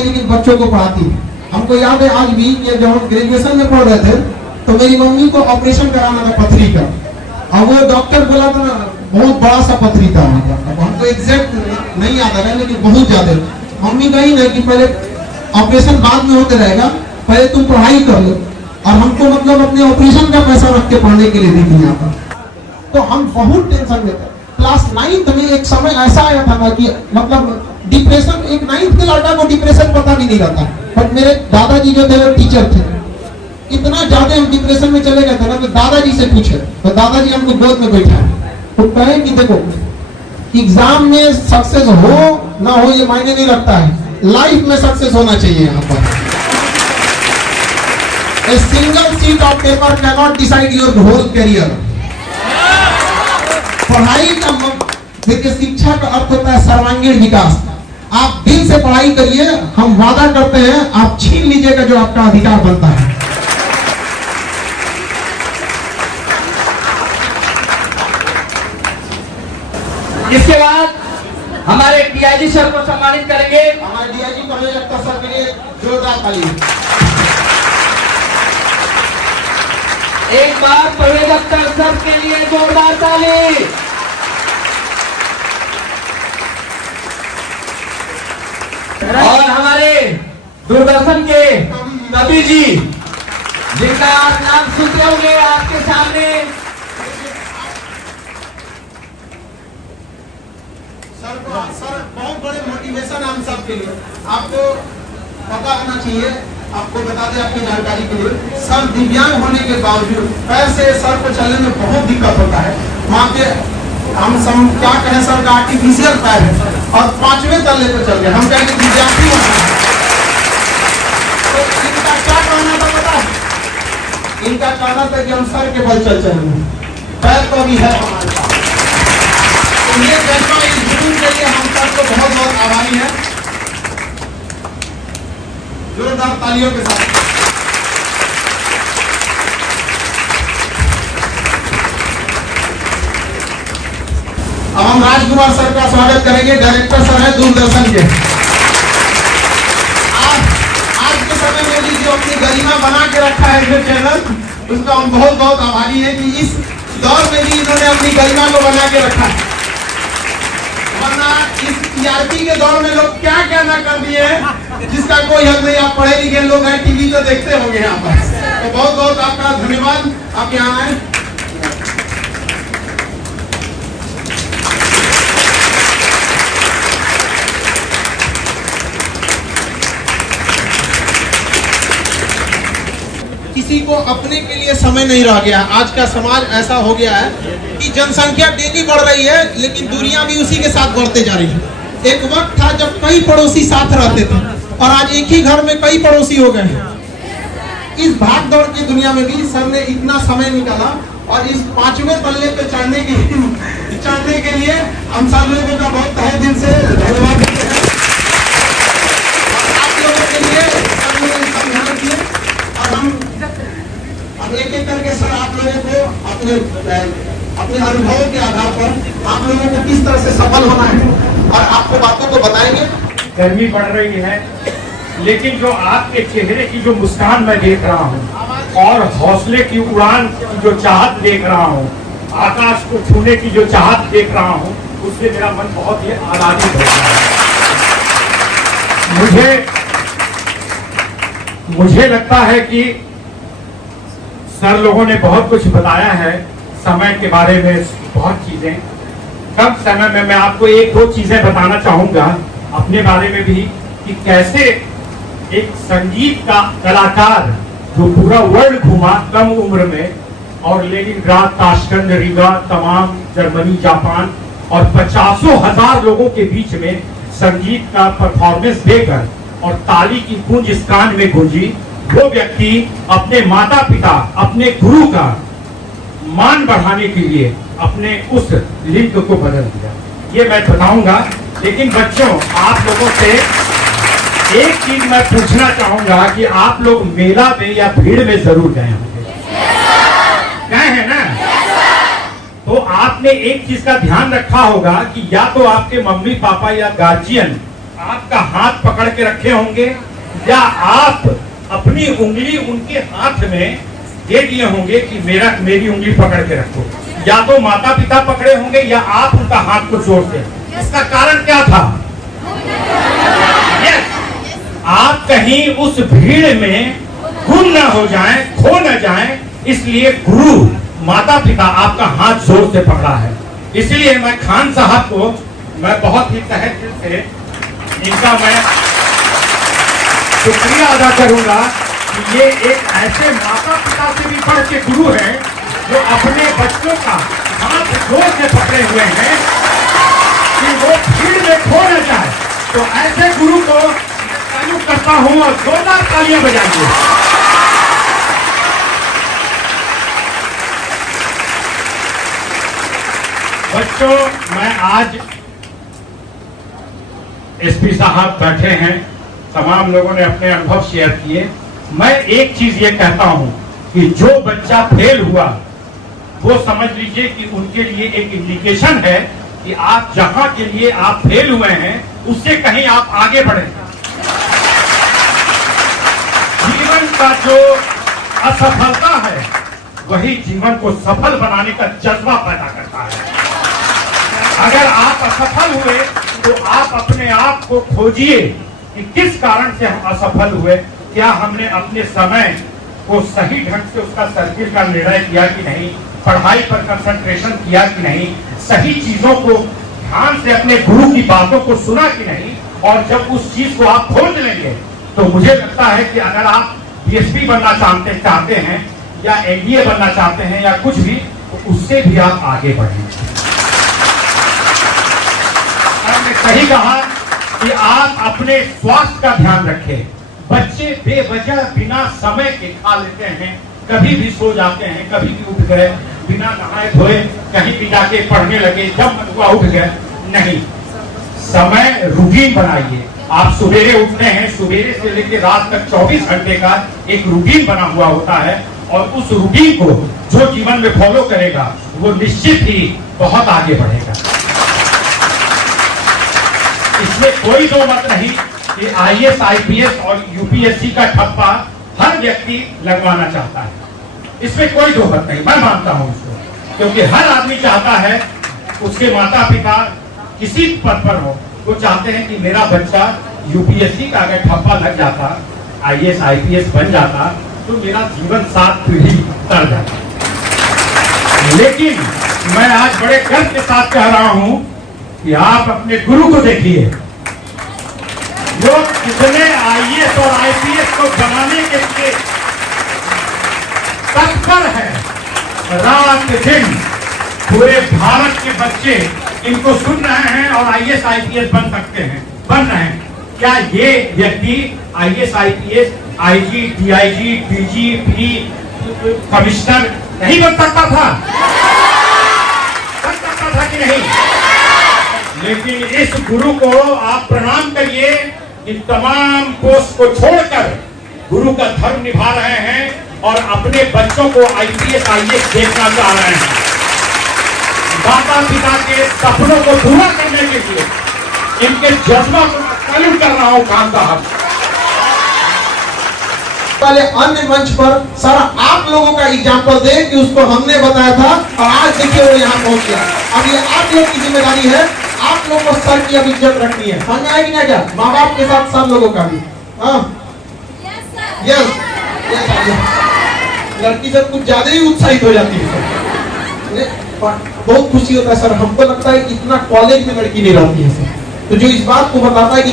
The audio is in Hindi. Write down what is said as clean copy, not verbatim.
है लेकिन बच्चों को पढ़ाती है। हमको याद है आज भी कि जब हम ग्रेजुएशन में पढ़ रहे थे तो मेरी मम्मी को ऑपरेशन कराना था पथरी का, और वो डॉक्टर बोला था ना बहुत बड़ा सा पथरी था। अब हमको एग्जैक्ट नहीं याद आ रहा लेकिन बहुत ज्यादा। मम्मी कही ना कि पहले ऑपरेशन बाद में होते रहेगा, पहले तुम पढ़ाई कर लो, और हमको मतलब अपने ऑपरेशन का पैसा रख के पढ़ने के लिए दे दिया था। तो हम बहुत टेंशन में थे। क्लास 9th में एक समय ऐसा आया था ना कि मतलब डिप्रेशन, एक 9th के लड़का को डिप्रेशन पता भी नहीं रहता, बट मेरे दादाजी जो थे वो टीचर थे। इतना ज्यादा हम डिप्रेशन में चले गए थे ना, तो दादाजी से पूछे तो दादाजी हमको गोद में बैठा तो कहे कि देखो एग्जाम में सक्सेस हो ना हो ये मायने नहीं रखता है, लाइफ में सक्सेस होना चाहिए। यहाँ पर A single sheet of paper cannot decide your whole career। पढ़ाई का देखिए, शिक्षा का अर्थ होता है सर्वांगीण विकास। आप दिल से पढ़ाई करिए, हम वादा करते हैं आप छीन लीजिएगा जो आपका अधिकार बनता है। इसके बाद हमारे डीआईजी सर को सम्मानित करेंगे। हमारे डीआईजी परवेज अख्तर सर के लिए जोरदार ताली। एक बार परवेज अख्तर सर के लिए जोरदार ताली। और हमारे दूरदर्शन के कवि जी जिनका आप नाम सुनते होंगे आपके सामने, सर बहुत बड़े मोटिवेशन हम सब के लिए। आपको पता होना चाहिए, आपको बता दें आपकी जानकारी के लिए, सर दिव्यांग होने के बावजूद पैर से सर को चलने में बहुत दिक्कत होता है। वहाँ पे हम क्या कहें, सर का आर्टिफिशियल पैर है और 5वें तल्ले पे चल गए। हम कहेंगे दिव्यांगी होना है तो इनका क्या कहना था पता है? इनका कहना था कि हम सर के बल चल चलेंगे, पैर तो भी है हमारे पास। तो ये जज्बा, इस जुनून के लिए हम सबको बहुत बहुत आभारी हैं। जोरदार तालियों के साथ अब हम राजकुमार सर का स्वागत करेंगे। डायरेक्टर सर है दूरदर्शन के। आज के समय में भी जो अपनी गरिमा बना के रखा है जो चैनल, उसका हम बहुत बहुत आभारी हैं कि इस दौर में भी इन्होंने अपनी गरिमा को बना के रखा है। वरना इस टीआरपी के दौर में लोग क्या क्या ना कर दिए जिसका कोई हद नहीं। आप पढ़े लिखे लोग हैं, टीवी तो देखते होंगे यहाँ पर। तो बहुत बहुत आपका धन्यवाद, आप यहाँ आए। किसी को अपने के लिए समय नहीं रह गया। आज का समाज ऐसा हो गया है कि जनसंख्या डेली बढ़ रही है लेकिन दूरियां भी उसी के साथ बढ़ते जा रही है। एक वक्त था जब कई पड़ोसी साथ रहते थे और आज एक ही घर में कई पड़ोसी हो गए हैं। इस भाग दौड़ की दुनिया में भी सर ने इतना समय निकाला और इस 5वें तल्ले पे चढ़ने के लिए हम सब लोगों का बहुत तहे दिल से धन्यवाद देते हैं। आप लोगों के लिए समझाना चाहिए और हम एक एक करके सर आप लोगों को अपने अनुभवों के आधार पर आप लोगों को किस तरह से सफल होना है और आपको बातों को बताएंगे। गर्मी बढ़ रही है लेकिन जो आपके चेहरे की जो मुस्कान मैं देख रहा हूँ और हौसले की उड़ान की जो चाहत देख रहा हूँ, आकाश को छूने की जो चाहत देख रहा हूँ, उससे मेरा मन बहुत ही आनंदित हो रहा है। मुझे लगता है कि सर लोगों ने बहुत कुछ बताया है समय के बारे में, बहुत चीजें। कम समय में मैं आपको एक दो चीजें बताना चाहूंगा अपने बारे में भी कि कैसे एक संगीत का कलाकार जो पूरा वर्ल्ड घूमा कम उम्र में, और लेनिनग्राड, ताशकंद, रीगा, तमाम जर्मनी, जापान और 50,000 लोगों के बीच में संगीत का परफॉर्मेंस देकर और ताली की गूंज इस कान में गूंजी, वो व्यक्ति अपने माता पिता, अपने गुरु का मान बढ़ाने के लिए अपने उस लिंग को बदल दिया। ये मैं बताऊंगा। लेकिन बच्चों, आप लोगों से एक चीज मैं पूछना चाहूंगा कि आप लोग मेला में या भीड़ में जरूर गए होंगे, गए हैं ना? तो आपने एक चीज का ध्यान रखा होगा कि या तो आपके मम्मी पापा या गार्जियन आपका हाथ पकड़ के रखे होंगे या आप अपनी उंगली उनके हाथ में दे दिए होंगे कि मेरी उंगली पकड़ के रखो। या तो माता पिता पकड़े होंगे या आप उनका हाथ को जोड़ते। इसका कारण क्या था? आप कहीं उस भीड़ में गुम ना हो जाएं, खो न जाएं, इसलिए गुरु माता पिता आपका हाथ जोर से पकड़ा है। इसलिए मैं खान साहब को मैं बहुत ही तहे दिल से इनका मैं शुक्रिया अदा करूंगा कि ये एक ऐसे माता पिता से भी बढ़ के गुरु हैं जो अपने बच्चों का हाथ जोर से पकड़े हुए हैं कि वो भीड़ में खो न जाए। तो ऐसे गुरु को तारीफ करता हूं और जोरदार तालियां बजाइए। बच्चों, मैं आज एसपी साहब बैठे हैं, तमाम लोगों ने अपने अनुभव शेयर किए। मैं एक चीज ये कहता हूं कि जो बच्चा फेल हुआ वो समझ लीजिए कि उनके लिए एक इंडिकेशन है कि आप जहां के लिए आप फेल हुए हैं उससे कहीं आप आगे बढ़े। जीवन का जो असफलता है वही जीवन को सफल बनाने का जज्बा पैदा करता है। अगर आप असफल हुए तो आप अपने आप को खोजिए कि किस कारण से हम असफल हुए। क्या हमने अपने समय को सही ढंग से उसका सर्किल का निर्णय किया कि नहीं, पढ़ाई पर कंसंट्रेशन किया कि नहीं, सही चीजों को ध्यान से अपने गुरु की बातों को सुना कि नहीं। और जब उस चीज को आप खोज लेंगे तो मुझे लगता है कि अगर आप डीएसपी बनना चाहते हैं या एनडीए बनना चाहते हैं या कुछ भी, तो उससे भी आप आगे बढ़ेंगे। मैंने सही कहा कि आप अपने स्वास्थ्य का ध्यान रखें। बच्चे बेवजह बिना समय के खा लेते हैं, कभी भी सो जाते हैं, कभी भी उठ गए, बिना नहाए धोए कहीं भी जाके पढ़ने लगे, जब मन हुआ उठ गए। नहीं, समय रूटीन बनाइए। आप सवेरे उठते हैं, सवेरे से लेकर रात तक 24 घंटे का एक रूटीन बना हुआ होता है और उस रूटीन को जो जीवन में फॉलो करेगा वो निश्चित ही बहुत आगे बढ़ेगा। इसमें कोई दो मत नहीं कि आईएएस, आईपीएस और यूपीएससी का ठप्पा हर व्यक्ति लगवाना चाहता है। इसमें कोई दो मत नहीं, मैं मानता हूं इसको, क्योंकि हर आदमी चाहता है उसके माता पिता किसी पद पर हो, वो चाहते हैं कि मेरा बच्चा यूपीएससी का अगर ठप्पा लग जाता, आईएएस आईपीएस बन जाता तो मेरा जीवन 7 पीढ़ी तर जाता। लेकिन मैं आज बड़े गर्व के साथ कह रहा हूं कि आप अपने गुरु को देखिए, जो कितने आईएएस और आईपीएस को बनाने के लिए तत्पर है। रात दिन पूरे भारत के बच्चे इनको सुन रहे हैं और आईएएस आईपीएस बन सकते हैं, बन रहे हैं। क्या ये व्यक्ति IAS IPS, IG, DIG, DGP, commissioner नहीं बन सकता था? बन सकता था कि नहीं? लेकिन इस गुरु को आप प्रणाम करिए कि तमाम पोस्ट को छोड़कर गुरु का धर्म निभा रहे हैं और अपने बच्चों को आईपीएस आईएएस देखना चाह रहे हैं। माता पिता के सपनों को पूरा करने के लिए इनके जज्बा को सैल्यूट कर रहा हूं खान साहब। वाले अन्य मंच पर सारा आप लोगों का एग्जाम्पल दे कि उसको हमने बताया था और आज देखिए वो यहाँ पहुंच गया। अब ये आप लोग की जिम्मेदारी है, आप लोगों को सर की अब इज्जत रखनी है। समझ आएगी ना? क्या माँ बाप के साथ सब लोगों का भी? हाँ, यस, लड़की जब कुछ ज्यादा ही उत्साहित हो जाती है, बहुत खुशी होता है सर। हमको लगता है इतना कॉलेज में लड़की नहीं रहती है सर। तो जो इस बात को बताता है कि